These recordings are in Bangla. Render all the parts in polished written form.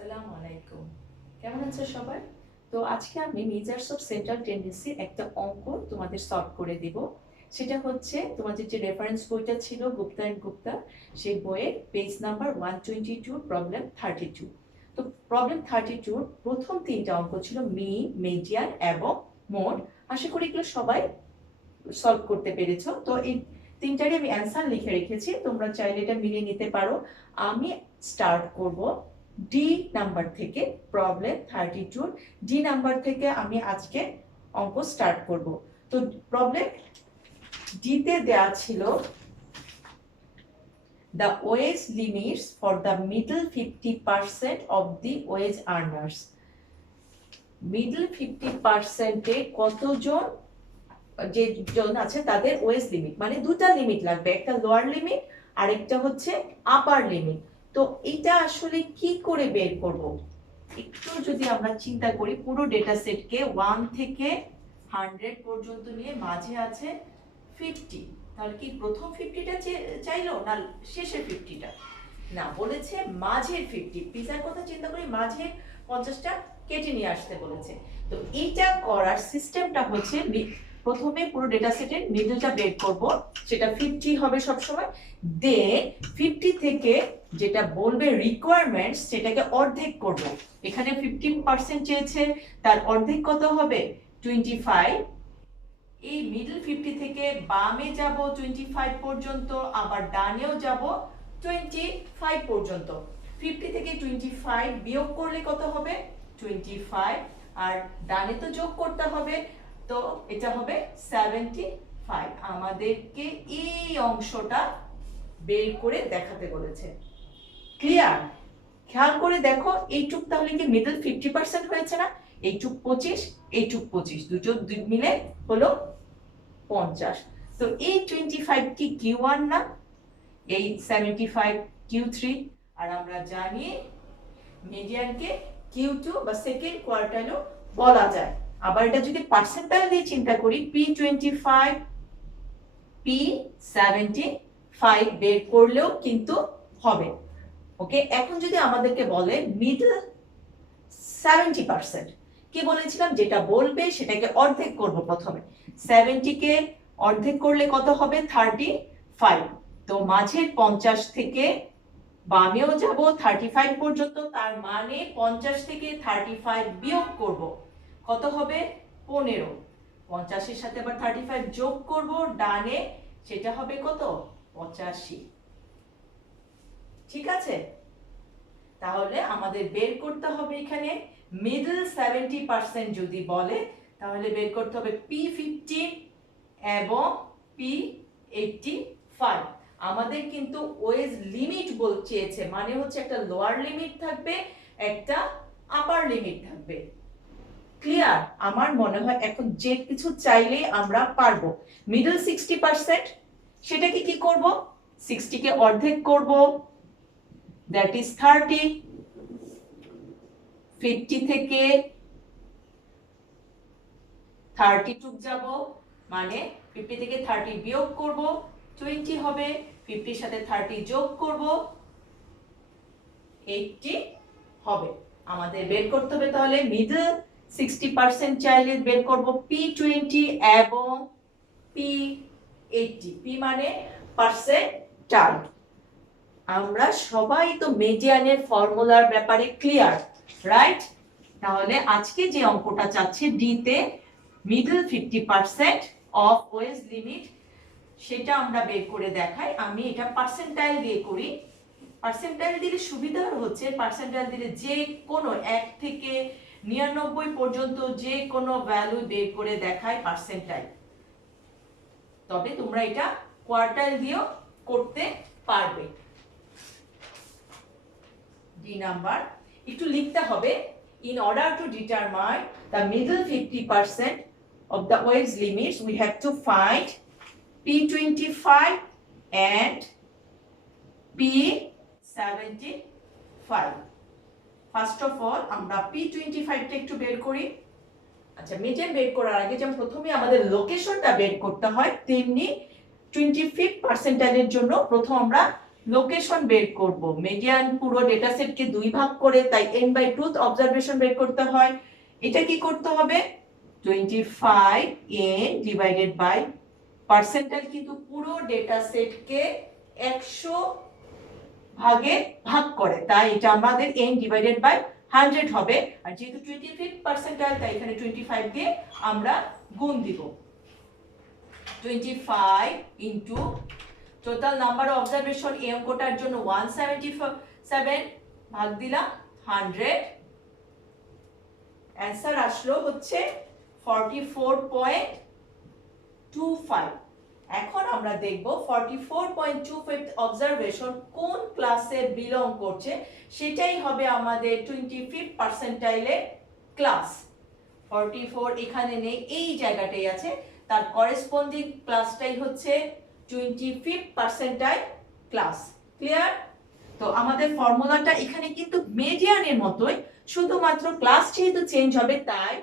আসসালামু আলাইকুম। কেমন আছো সবাই? তো আজকে আমি মেজার্স অফ সেন্ট্রাল টেন্ডেন্সি একটা অঙ্ক তোমাদের সলভ করে দিব। সেটা হচ্ছে তোমাদের যে রেফারেন্স বইটা ছিল গুপ্তা এন্ড গুপ্তা, সেই বইয়ের পেজ নাম্বার 122 প্রবলেম 32। তো প্রবলেম 32 প্রথম তিনটা অঙ্ক ছিল মিডিয়ান এবং মোড। আশা করি এগুলো সবাই সলভ করতে পেরেছো। তো এই তিনটারই আমি অ্যান্সার লিখে রেখেছি, তোমরা চাইলে এটা মিলিয়ে নিতে পারো। আমি স্টার্ট করব ডি নাম্বার থেকে, প্রবলেম 32 ডি নাম্বার থেকে আমি আজকে অঙ্ক স্টার্ট করব। তো প্রবলেম ডিতে দেয়া ছিল the wage limits for the middle 50% of the wage earners। Middle 50%-এ কতজন যে জন আছে তাদের ওয়েজ লিমিট, মানে দুটা লিমিট লাগবে, একটা লোয়ার লিমিট আর একটা হচ্ছে আপার লিমিট। তো এটা আসলে কি করে বের করব? একটু যদি আমরা চিন্তা করি, পুরো ডেটা সেটকে 1 থেকে 100 পর্যন্ত নিয়ে মাঝে আছে 50, তাহলে কি প্রথম 50টা চাইলো না শেষের 50টা? না, বলেছে মাঝের 50। পিজার কথা চিন্তা করি, মাঝের 50টা কেটে নিয়ে আসতে বলেছে। তো এইটা করার সিস্টেমটা হচ্ছে প্রথমে পুরো ডেটা সেটের মিডলটা বের করব, সেটা 50 হবে সব সময়। দেন 50 থেকে যেটা বলবে রিকোয়ারমেন্টস সেটাকে অর্ধেক করব। এখানে 15% চেয়েছে, তার অর্ধেক কত হবে? 25। এই মিডল 50 থেকে বামে যাব 25 পর্যন্ত, আবার ডানেও যাব 25 পর্যন্ত। 50 থেকে 25 বিয়োগ করলে কত হবে? 25। আর ডানে তো যোগ করতে হবে, তো এটা হবে 75। আমাদেরকে এই অংশটা বের করে দেখাতে বলেছে। ক্লিয়ার? খেয়াল করে দেখো, এইটুক তাহলে কি মিডল 50% হয়েছে না? এইটুক 25, এইটুক 25, দুটো মিলে হলো 50। তো এই 25 কি Q1 না? এই 75 Q3। আর আমরা জানি মিডিয়ানকে Q2 বা সেকেন্ড কোয়ার্টাইলও বলা যায়। আবার এটা যদি পার্সেন্টাইল দিয়ে চিন্তা করি, P25 P75 বের করলেও কিন্তু হবে। ওকে, এখন যদি আমাদেরকে বলে মিডল 70%, কি বলেছিলাম? যেটা বলবে সেটাকে অর্ধেক করব প্রথমে। 70 কে অর্ধেক করলে কত হবে? 35। তো মাঝের 50 থেকে বামেও যাব 35 পর্যন্ত, তার মানে 50 থেকে 35 বিয়োগ করব, কত হবে? 15। 50 এর সাথে আবার 35 যোগ করব ডানে, সেটা হবে কত? 85। ঠিক আছে? তাহলে আমাদের বের করতে হবে এখানে মিডল 70% যদি বলে, তাহলে বের করতে হবে P15 এবং P85। আমাদের কিন্তু ওয়েজ লিমিট চেয়েছে, মানে হচ্ছে একটা লোয়ার লিমিট থাকবে, একটা আপার লিমিট থাকবে। ক্লিয়ার? আমার মনে হয় এখন যে কিছু চাইলে আমরা পারবো। মিডল 60%, সেটাকে কি করব? 60 কে অর্ধেক করব, দ্যাট ইজ 30। 50 থেকে 32 যাব, মানে 50 থেকে 30 বিয়োগ করব, 20 হবে। 50 এর সাথে 30 যোগ করব, 80 হবে। আমাদের বের করতে হবে তাহলে মিডল 60% চাইলে বের করব P20 এবং P80। P মানে পার্সেন্টাইল। আমরা সবাই তো মিডিয়ানের ফর্মুলার ব্যাপারে ক্লিয়ার, রাইট? তাহলে আজকে যে অঙ্কটা চাচ্ছে ডি তে মিডল 50% অফ ওয়েজ লিমিট, সেটা আমরা বের করে দেখাই। আমি এটা পার্সেন্টাইল দিয়ে করি। পার্সেন্টাইল দিলে সুবিধা হচ্ছে, পার্সেন্টাইল দিলে যে কোনো 1 থেকে 99 পর্যন্ত যে কোনো ভ্যালু বের করে দেখায় পার্সেন্টাইল। তবে তোমরা এটা কোয়ার্টাইল দিয়েও করতে পারবে। ডি নাম্বার একটু লিখতে হবে, in order to determine the middle 50% of the wage limits we have to find P25 and P75। First of all আমরা P25 টা একটু বের করি। আচ্ছা, মিডিয়ান বের করার আগে যেমন প্রথমে আমাদের লোকেশনটা বের করতে হয়, তেমনি 25 পার্সেন্টাইলের জন্য প্রথম আমরা লোকেশন বের করব, মিডিয়ান পুরো ডেটা সেটকে 2 ভাগ করে, তাই n/2 অবজারভেশন বের করতে হয়। এটা কি করতে হবে, 25n ডিভাইডেড বাই পার্সেন্টাইল, কিন্তু পুরো ডেটা সেটকে 100 ভাগে ভাগ করে, তাই এটা আমাদের n ডিভাইডেড বাই 100 হবে। আর যেহেতু 25 পার্সেন্টাইল, তাই এখানে 25 দিয়ে আমরা গুণ দিব। 25 into total number of observation এই অঙ্কটার জন্য 177 ভাগ দিলাম 100, অ্যানসার আসলো হচ্ছে 44.25। এখন আমরা দেখব 44.25 অবজারভেশন কোন ক্লাসে বিলং করছে, সেটাই হবে আমাদের 25 পার্সেন্টাইলের ক্লাস। 44 এখানে নেই, এই জায়গাটাই আছে, তার করেসপন্ডিং ক্লাসটাই হচ্ছে 25 পার্সেন্টাইল ক্লাস। ক্লিয়ার? তো আমাদের ফর্মুলাটা এখানে কিন্তু মিডিয়ানের মতোই, শুধুমাত্র ক্লাস যেহেতু চেঞ্জ হবে তাই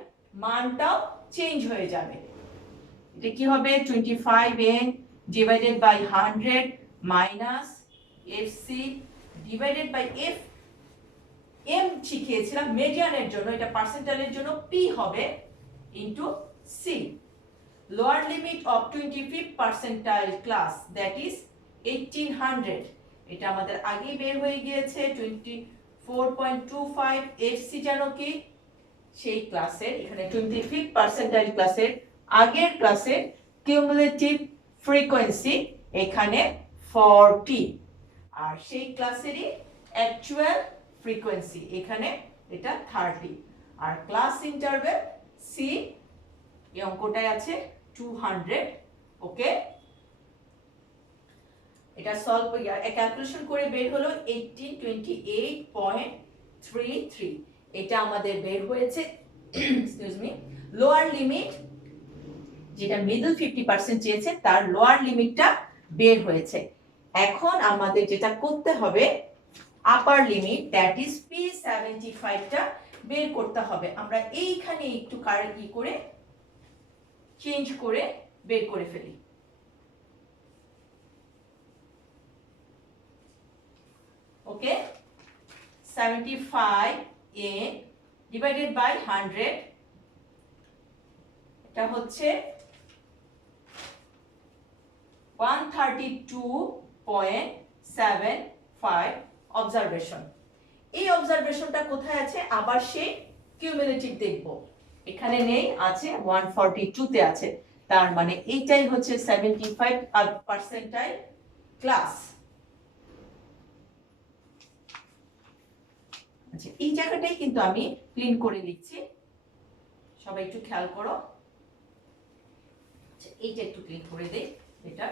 মানটাও চেঞ্জ হয়ে যাবে। এটা কি হবে, 25n divided by 100 minus fc divided by f, m শিখিয়েছিলাম মিডিয়ানের জন্য, এটা পার্সেন্টাইলের জন্য p হবে, into c। Lower limit of 25 percentile class, that is 1800, এটা আমাদের আগেই বের হয়ে গিয়েছে। 24.25 fc যেন কি সেই ক্লাসের, এখানে 25 পার্সেন্টাইল ক্লাসের আগের ক্লাসের কিউমুলেটিভ ফ্রিকোয়েন্সি এখানে 40, আর সেই ক্লাসেরই অ্যাকচুয়াল ফ্রিকোয়েন্সি এখানে এটা 30, আর ক্লাস ইন্টারভ্যাল সি এই অঙ্কটায় আছে 200। ওকে, এটা সলভ ক্যালকুলেশন করে বের হলো 1828.33, এটা আমাদের বের হয়েছে। এক্সকিউজ মি, লোয়ার লিমিট যেটা মিডল 50% চেয়েছে তার লোয়ার লিমিটটা বের হয়েছে। এখন আমাদের যেটা করতে হবে, আপার লিমিট দ্যাট ইজ p75 টা বের করতে হবে। আমরা এইখানে একটু কারেক্ট কি করে চেঞ্জ করে বের করে ফেলি। ওকে, 75n ডিভাইডেড বাই 100, এটা হচ্ছে 132.75 অবজারভেশন। এই অবজারভেশনটা কোথায় আছে, আবার সেই কিউমুলেটিভ দেখব, এখানে নেই, আছে 142 তে আছে, তার মানে এইটাই হচ্ছে 75 পার্সেন্টাইল ক্লাস। আচ্ছা, এই জায়গাটাই কিন্তু আমি ক্লিন করে লিখছি, সবাই একটু খেয়াল করো। আচ্ছা, এইটা একটু ক্লিন করে দেই। এটা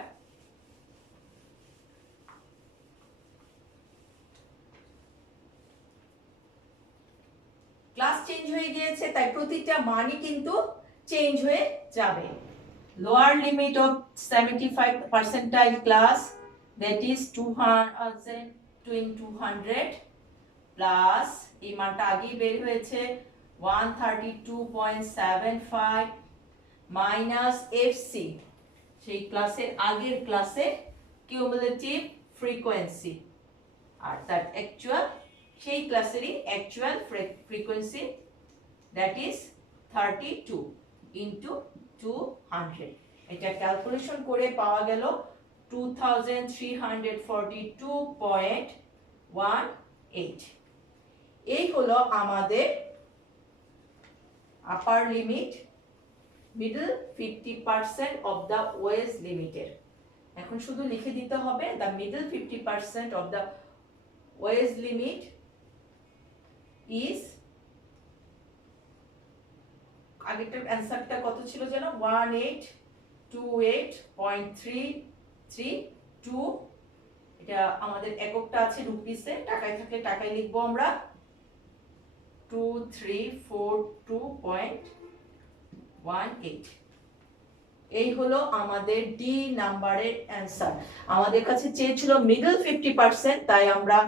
ক্লাস চেঞ্জ হয়ে গিয়েছে, তাই প্রতিটা মানই কিন্তু চেঞ্জ হয়ে যাবে। Lower limit of 75 percentile class, that is 200 plus এই মানটা আগেই বের হয়েছে 132.75 মাইনাস fc, সেই ক্লাসের আগের ক্লাসে কিউমুলেটিভ ফ্রিকোয়েন্সি, আর তার অ্যাকচুয়াল সেই ক্লাসেরই actual frequency, that is 32 into 200। এটা ক্যালকুলেশন করে পাওয়া গেল 2342.18। এই হলো আমাদের আপার limit middle 50% of the ways লিমিটের। এখন শুধু লিখে দিতে হবে the middle 50% of the ways limit is, আগেরটার অ্যান্সারটা কত ছিল যেন, 1828.332, এটা আমাদের এককটা আছে রুপিসে, টাকায় থাকলে টাকায় লিখবো আমরা 2342.18। এই হলো আমাদের ডি নাম্বারের অ্যান্সার। আমাদের কাছে চেয়েছিল মিডল 50%, তাই আমরা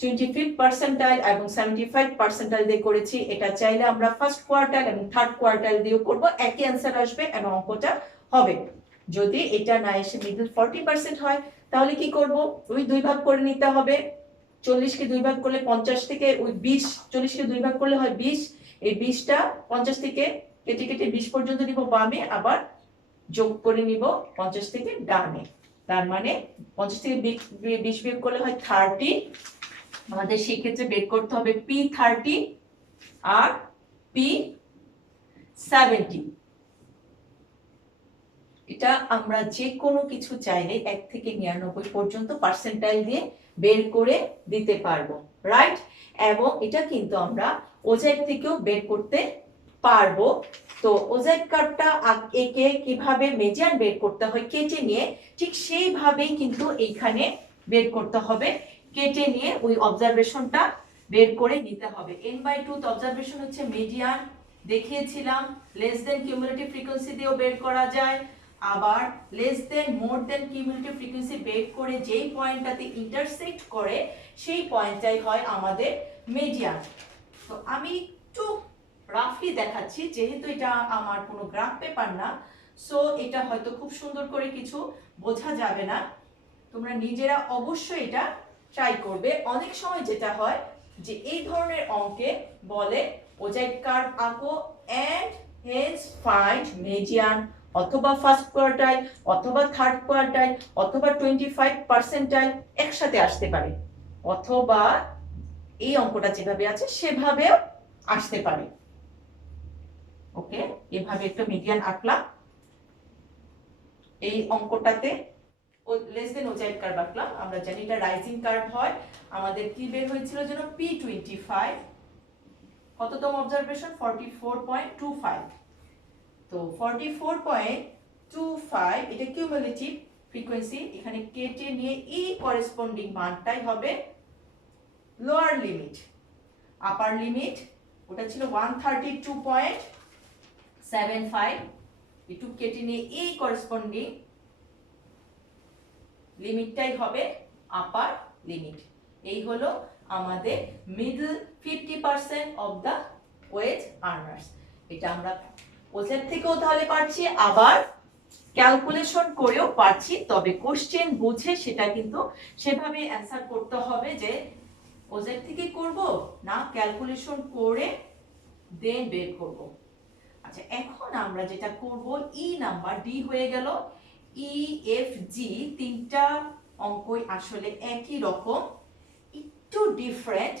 25 পার্সেন্টাইল এবং 75 পার্সেন্টাইল দিয়ে করেছি। এটা চাইলে আমরা ফার্স্ট কোয়ার্টাইল এবং থার্ড কোয়ার্টাইল দিয়েও করব, একই অ্যান্সার আসবে এবং অঙ্কটা হবে। যদি এটা না এসে মিডল 40% হয় তাহলে কি করব, ওই 2 ভাগ করে নিতে হবে। 40 কে 2 ভাগ করলে 50 থেকে ওই 20, 40 কে 2 ভাগ করলে হয় 20, এই 20টা 50 থেকে কেটে কেটে 20 পর্যন্ত নিব বামে, আবার যোগ করে নিব 50 থেকে ডানে। তার মানে 50 থেকে 20 বিয়োগ করলে হয় 30। আমাদের সেই ক্ষেত্রে বের করতে হবে P30 আর P70। এটা আমরা যে কোনো কিছু চাইলে 1 থেকে 99 পর্যন্ত পার্সেন্টাইল দিয়ে বের করে দিতে পারবো, রাইট? এবং এটা কিন্তু আমরা ওজেড থেকেও বের করতে পারবো। তো ওজেড কার্ভটা একে কিভাবে মিডিয়ান বের করতে হয় কেটে নিয়ে, ঠিক সেইভাবেই কিন্তু এইখানে বের করতে হবে। কেটে নিয়ে ওই অবজারভেশনটা বের করে নিতে হবে। n/2 অবজারভেশন হচ্ছে মিডিয়ান দেখিয়েছিলাম। লেস দেন কিউমুলেটিভ ফ্রিকোয়েন্সি দিয়েও বের করা যায়, আবার লেস দেন মোর দেন কিউমুলেটিভ ফ্রিকোয়েন্সি বের করে যেই পয়েন্টটাতে ইন্টারসেক্ট করে সেই পয়েন্টটাই হয় আমাদের মিডিয়ান। তো আমি একটু রাফলি দেখাচ্ছি, যেহেতু এটা আমার কোনো গ্রাফ পেপার না, সো এটা হয়তো খুব সুন্দর করে কিছু বোঝা যাবে না। তোমরা নিজেরা অবশ্যই এটা ট্রাই করবে। অনেক সময় যেটা হয় যে এই ধরনের অঙ্কে বলে ওজেড কার্ভ আঁকো এন্ড হেন্স ফাইন্ড মিডিয়ান, অথবা ফার্স্ট কোয়ার্টাইল, অথবা থার্ড কোয়ার্টাইল, অথবা 25 পার্সেন্টাইল একসাথে আসতে পারে, অথবা এই অঙ্কটা যেভাবে আছে সেভাবেও আসতে পারে। ওকে, এভাবে একটা মিডিয়ান আঁকলাম। এই অঙ্কটাতে লেস দেন ওজেড কার্ভ আঁকলাম। আমরা জানি এটা রাইজিং কার্ভ হয়। আমাদের কি বের হয়েছিল যেন P25, কততম অবজারভেশন 44.25। তো 44.25 এটা কিউমুলেটিভ ফ্রিকোয়েন্সি, এখানে কেটে নিয়ে এই করেসপন্ডিং মানটাই হবে লোয়ার লিমিট। আপার লিমিট ওটা ছিল 132.75, একটু কেটে নিয়ে এই করেসপন্ডিং লিমিটটাই হবে আপার লিমিট। এই হলো আমাদের middle 50% of the wage earners. এটা আমরা ওজেড থেকেও তাহলে পারছি, আবার ক্যালকুলেশন করেও পারছি। তবে কোশ্চেন বুঝে সেটা কিন্তু সেভাবে অ্যান্সার করতে হবে যে ওজেড থেকে করব না ক্যালকুলেশন করে দেন বের করব। আচ্ছা, এখন আমরা যেটা করব, ই নাম্বার ডি হয়ে গেল, ই এফ জি তিনটা অঙ্কই আসলে একই রকম, একটু ডিফারেন্ট।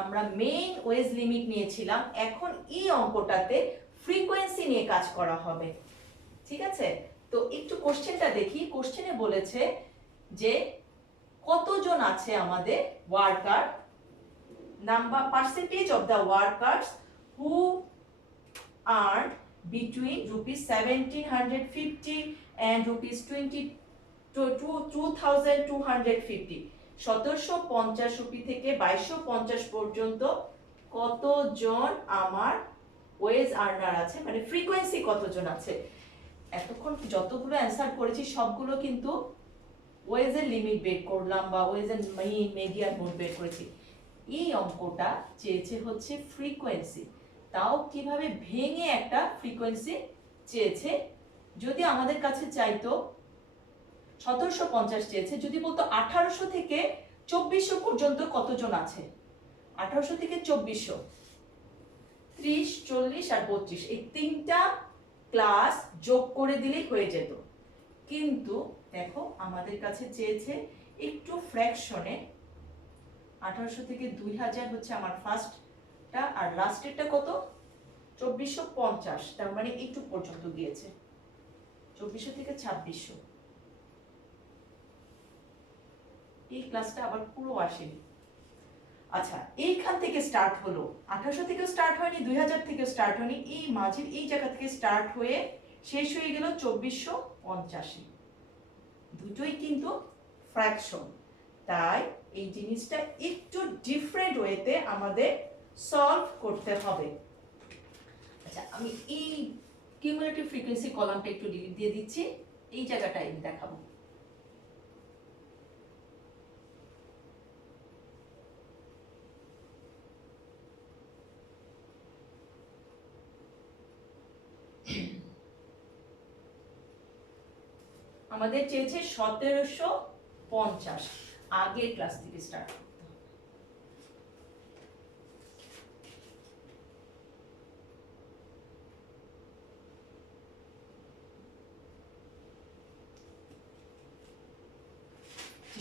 আমরা মেইন ওয়েজ লিমিট নিয়েছিলাম, এখন এই অঙ্কটাতে ফ্রিকোয়েন্সি নিয়ে কাজ করা হবে। ঠিক আছে, তো একটু কোশ্চেনটা দেখি। কোশ্চেনে বলেছে যে কতজন আছে আমাদের worker, number percentage of the workers who earned between rupees 1750 and rupees 2250। 1750 rupee থেকে 2250 পর্যন্ত কতজন আমার ওয়েজ আর্নার আছে, মানে ফ্রিকোয়েন্সি কতজন আছে। এতক্ষণ যতগুলো অ্যান্সার করেছি সবগুলো কিন্তু ওয়েজের লিমিট বের করলাম বা ওয়েজের মিডিয়ান মোড বের করেছি। এই অঙ্কটা চেয়েছে হচ্ছে ফ্রিকোয়েন্সি, তাও কিভাবে ভেঙে একটা ফ্রিকোয়েন্সি চেয়েছে। যদি আমাদের কাছে চাইতো 1750 চেয়েছে, যদি বলতো 1800 থেকে 2400 পর্যন্ত কতজন আছে, 1800 থেকে 2400, 30, 40 আর 32, এই তিনটা ক্লাস যোগ করে দিলেই হয়ে যেত। কিন্তু দেখো আমাদের কাছে চেয়েছে একটু ফ্র্যাকশনে, 1800 থেকে 2000 হচ্ছে আমার ফার্স্টটা, আর লাস্টেরটা কত 2450, তার মানে একটু পর্যন্ত গিয়েছে, 2400 থেকে 2600। এই ক্লাসটা আবার পুরো আসেনি। আচ্ছা, এইখান থেকে স্টার্ট হলো, 1800 থেকে স্টার্ট হয়নি, 2000 থেকে স্টার্ট হয়নি, এই মাঝের এই জায়গা থেকে স্টার্ট হয়ে শেষ হয়ে গেল 2450। দুটোই কিন্তু ফ্র্যাকশন, তাই এই জিনিসটা একটু ডিফারেন্ট ওয়েতে আমাদের সলভ করতে হবে। আচ্ছা, আমি এই কিউমুলেটিভ ফ্রিকোয়েন্সি কলামটা একটু ডিলিট দিয়ে দিচ্ছি, এই জায়গাটা দেখাবো। আমাদের চেয়েছে 1750, আগের ক্লাস থেকে স্টার্ট করতে হবে।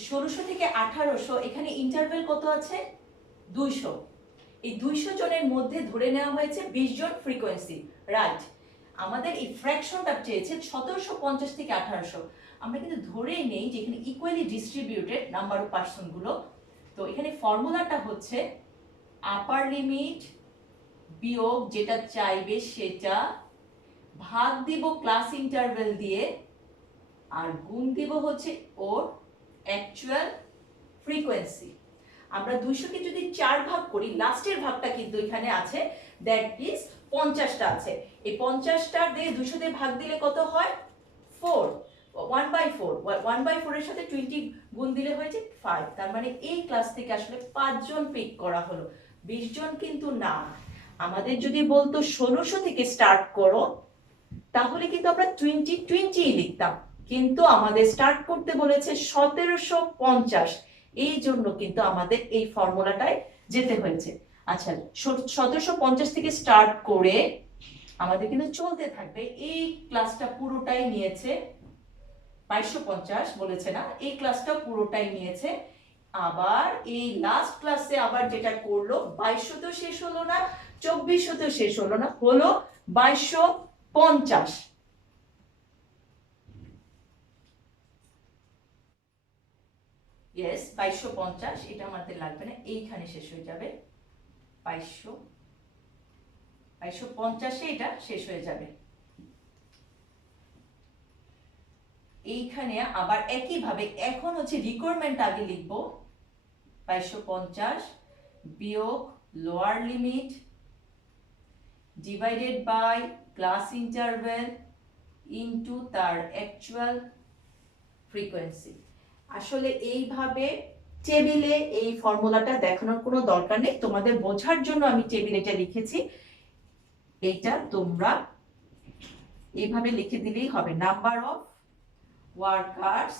ষোলোশো থেকে 1800, এখানে ইন্টারভেল কত আছে? 200। এই 200 জনের মধ্যে ধরে নেওয়া হয়েছে 20 জন ফ্রিকোয়েন্সি, রাইট। আমাদের এই ফ্র্যাকশনটা চেয়েছে 1750 থেকে 1800। আমরা কিন্তু ধরেই নেই যে এখানে equally distributed number of person গুলো। তো এখানে ফর্মুলাটা হচ্ছে আপার লিমিট বিয়োগ যেটা চাইবে সেটা, ভাগ দিব ক্লাস ইন্টারভেল দিয়ে, আর গুণ দিব হচ্ছে ওর অ্যাকচুয়াল ফ্রিকোয়েন্সি। আমরা 200 কে যদি 4 ভাগ করি, লাস্টের ভাগটা কিন্তু এখানে আছে, দ্যাট ইজ 50টা আছে। এই 50টা দিয়ে 200 দিয়ে ভাগ দিলে কত হয়? 4, 1/4। 1/4 এর সাথে 20 গুণ দিলে হয়েছে 5। তার মানে এই ক্লাস থেকে আসলে 5 জন পিক করা হলো, 20 জন কিন্তু না। আমাদের যদি বলতো 1600 থেকে স্টার্ট করো, তাহলে কিন্তু আমরা 2020 লিখতাম, কিন্তু আমাদের স্টার্ট করতে বলেছে 1750, এই জন্য কিন্তু আমাদের এই ফর্মুলাটায় যেতে হয়েছে। আচ্ছা, 1750 থেকে স্টার্ট করে আমাদের কিন্তু চলতে থাকবে। এই ক্লাসটা পুরোটাই নিয়েছে 2250 বলেছে না, এই ক্লাসটা পুরোটাই নিয়েছে। আবার এই লাস্ট ক্লাসে আবার যেটা করলো, 2200 শেষ হলো না, 2400 শেষ হলো না, হলো 2250। ইয়েস, 2250, এটা আমাদের লাগবে না, এইখানে শেষ হয়ে যাবে। 2250 এটা শেষ হয়ে যাবে। এইখানে আবার একইভাবে এখন হচ্ছে রিকোয়ারমেন্ট আগে লিখবো, 2250 বিয়োগ lower limit divided by class interval into তার অ্যাকচুয়াল ফ্রিকোয়েন্সি। আসলে এইভাবে টেবিলে এই ফর্মুলাটা দেখানোর কোনো দরকার নেই, তোমাদের বোঝার জন্য আমি টেবিলে এটা লিখেছি। এইটা তোমরা এইভাবে লিখে দিলেই হবে, নাম্বার অফ ওয়ার্কার্স।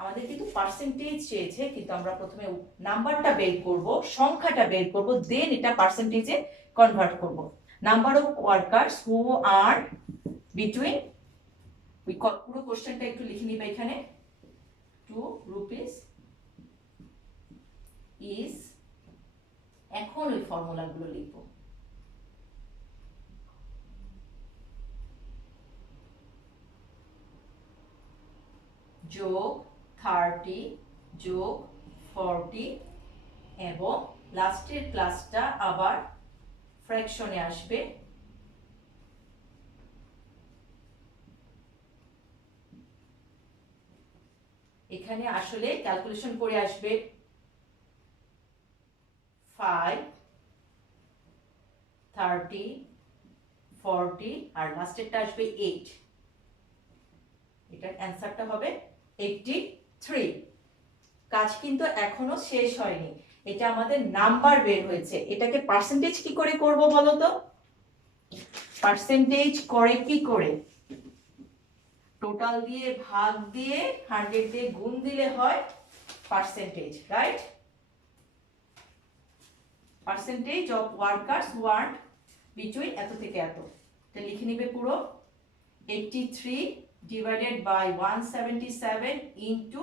আমাদের কিন্তু পার্সেন্টেজ চেয়েছে, কিন্তু আমরা প্রথমে নাম্বারটা বের করব, সংখ্যাটা বের করব, দেন এটা পার্সেন্টেজে কনভার্ট করব। Number of workers who are between, পুরো কোশ্চেনটা একটু লিখে নিবে এখানে, 2 rupees is, এখন ওই ফর্মুলাগুলো লিখব। যোগ 30 যোগ 40 এবং লাস্টের ক্লাসটা আবার ফ্র্যাকশনে আসবে। এখানে আসলে ক্যালকুলেশন করে আসবে 5, 30, 40 আর লাস্টেরটা আসবে 8। এটার অ্যান্সারটা হবে 83। কাজ কিন্তু এখনো শেষ হয়নি, এটা আমাদের নাম্বার বের হয়েছে। এটাকে পার্সেন্টেজ কি করে করব বলো তো? পার্সেন্টেজ করে কি করে? টোটাল দিয়ে ভাগ দিয়ে 100 দিয়ে গুণ দিলে হয় percentage, right? Percentage of workers who earn between এত থেকে এত, এটা লিখে নিবে পুরো। 83 ডিভাইডেড বাই 177 ইনটু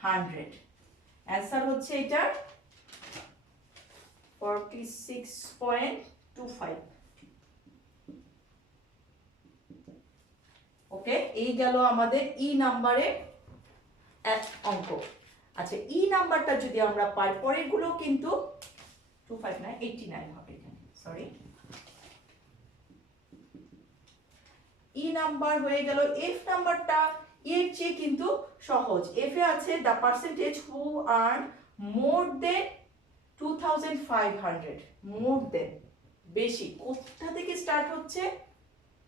100, অ্যান্সার হচ্ছে এটা 46.25। ওকে, এই গেল আমাদের ই নাম্বারের এক অঙ্ক। আচ্ছা, ই নাম্বারটা যদি আমরা পাই, পরের গুলো কিন্তু 25 না 89 হবে এখানে, সরি। ই নাম্বার হয়ে গেল। এফ নাম্বারটা এর চেয়ে কিন্তু সহজ। এফ এ আছে the percentage who earn more than 2500, more than, বেশি। কোথা থেকে স্টার্ট হচ্ছে?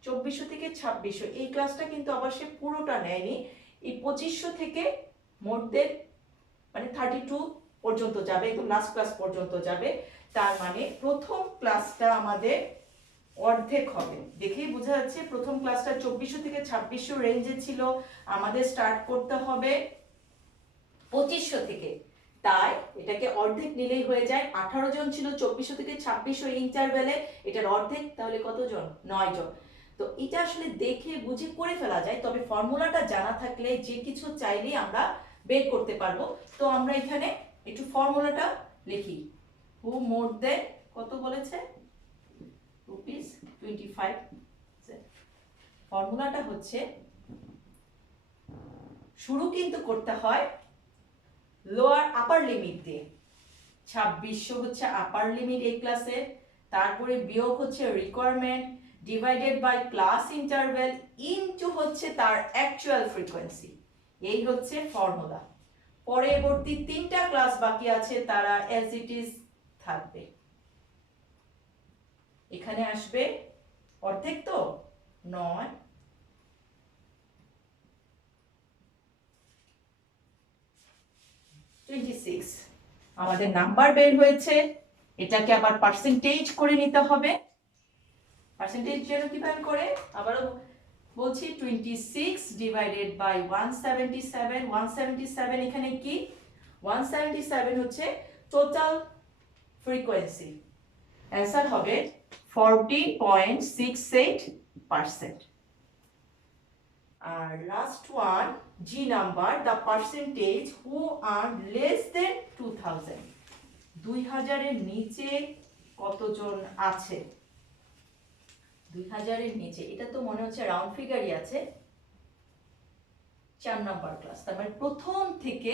2400 থেকে 2600। এই ক্লাসটা কিন্তু আবার সে পুরোটা নেয়নি, এই 2500 থেকে মোর দেন মানে 32 পর্যন্ত যাবে, একদম লাস্ট ক্লাস পর্যন্ত যাবে। তার মানে প্রথম ক্লাসটা আমাদের অর্ধেক হবে। দেখেই বোঝা যাচ্ছে প্রথম ক্লাসটা 2400 থেকে 2600 রেঞ্জে ছিল, আমাদের স্টার্ট করতে হবে 2500 থেকে। তাই এটাকে অর্ধেক নিলেই হয়ে যায়। 18 জন ছিল 2400 থেকে 2600 ইন্টারভ্যালে, এটার অর্ধেক তাহলে কতজন? 9 জন। তো এটা আসলে দেখে বুঝে করে ফেলা যায়, তবে ফর্মুলাটা জানা থাকলে যে কিছু চাইলেই আমরা বের করতে পারবো। তো আমরা এখানে একটু ফর্মুলাটা লিখি। হু মোর দেন কত বলেছে? ₹25। ফর্মুলাটা হচ্ছে, শুরু কিন্তু করতে হয় লোয়ার আপার লিমিট দিয়ে। 2600 হচ্ছে আপার লিমিট এই ক্লাসের, তারপরে বিয়োগ হচ্ছে requirement, divided by class interval, into হচ্ছে তার অ্যাকচুয়াল ফ্রিকোয়েন্সি। এই হচ্ছে ফর্মুলা। পরবর্তী 3টা ক্লাস বাকি আছে, তারা অ্যাজ ইট ইজ থাকবে। এখানে আসবে অর্ধেক, তো 9 26 আমাদের নাম্বার বের হয়েছে। এটাকে আবার পার্সেন্টেজ করে নিতে হবে। পার্সেন্টেজ যেন কিভাবে করে আবারও বলছি, 26 ডিভাইডেড বাই 177। 177 এখানে কি? 177 হচ্ছে টোটাল ফ্রিকোয়েন্সি। অ্যান্সার হবে 40.68%। আর last one, G number, the percentage who are less than 2000। 2000 এর নিচে কতজন আছে? 2000 এর নিচে, এটা তো মনে হচ্ছে রাউন্ড ফিগারই আছে। 4 নাম্বার ক্লাস, তার মানে প্রথম থেকে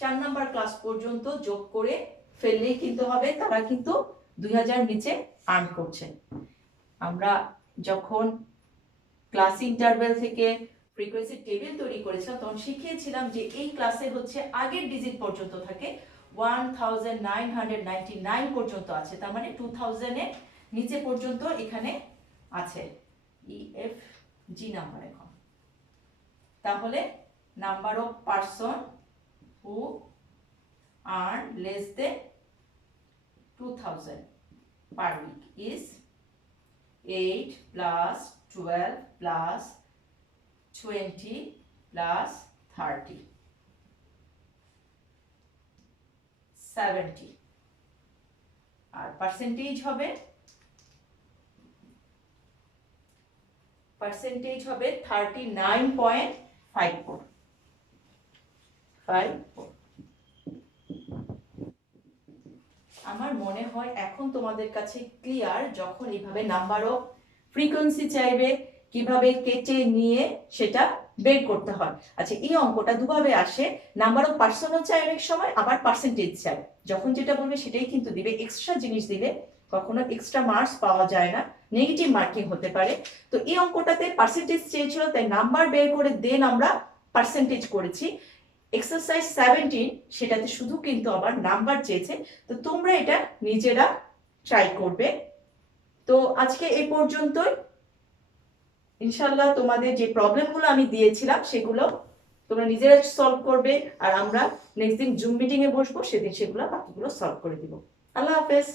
4 নাম্বার ক্লাস পর্যন্ত যোগ করে ফেললেই কিন্তু হবে তারা কিন্তু 2000 নিচে আর্ন করছে। আমরা যখন ক্লাস ইন্টারভ্যাল থেকে ফ্রিকোয়েন্সি টেবিল তৈরি করেছিলাম তখন শিখিয়েছিলাম যে এই ক্লাসে হচ্ছে আগের ডিজিট পর্যন্ত থাকে, 1999 পর্যন্ত আছে, তার মানে 2000 এর নিচে পর্যন্ত এখানে আছে। EF G number. এখন তাহলে number of person who earn less than 2000 per week is 8 plus 12 plus 20 plus 30, 70। R percentage হবে 39.54। আমার মনে হয় এখন তোমাদের কাছে ক্লিয়ার, যখন এইভাবে নাম্বার অফ ফ্রিকোয়েন্সি চাইবে কিভাবে কেটে নিয়ে সেটা বের করতে হয়। আচ্ছা, এই অঙ্কটা দুভাবে আসে, নাম্বার অফ পার্সনও চাই অনেক সময়, আবার পার্সেন্টেজ চাই। যখন যেটা বলবে সেটাই কিন্তু দিবে। এক্সট্রা জিনিস দিলে কখনো এক্সট্রা মার্কস পাওয়া যায় না, নেগেটিভ মার্কিং হতে পারে। তো এই অঙ্কটাতে পার্সেন্টেজ চেয়েছিল, তাই নাম্বার বের করে দেন আমরা পার্সেন্টেজ করেছি। এক্সারসাইজ 17 সেটাতে শুধু কিন্তু আবার নাম্বার চেয়েছে। তো তোমরা এটা নিজেরা ট্রাই করবে। তো আজকে এই পর্যন্তই। ইনশাল্লাহ তোমাদের যে প্রবলেমগুলো আমি দিয়েছিলাম সেগুলো তোমরা নিজেরা সলভ করবে, আর আমরা নেক্সট দিন জুম মিটিং এ বসবো, সেদিন সেগুলো বাকিগুলো সলভ করে দিব। আল্লাহ হাফেজ।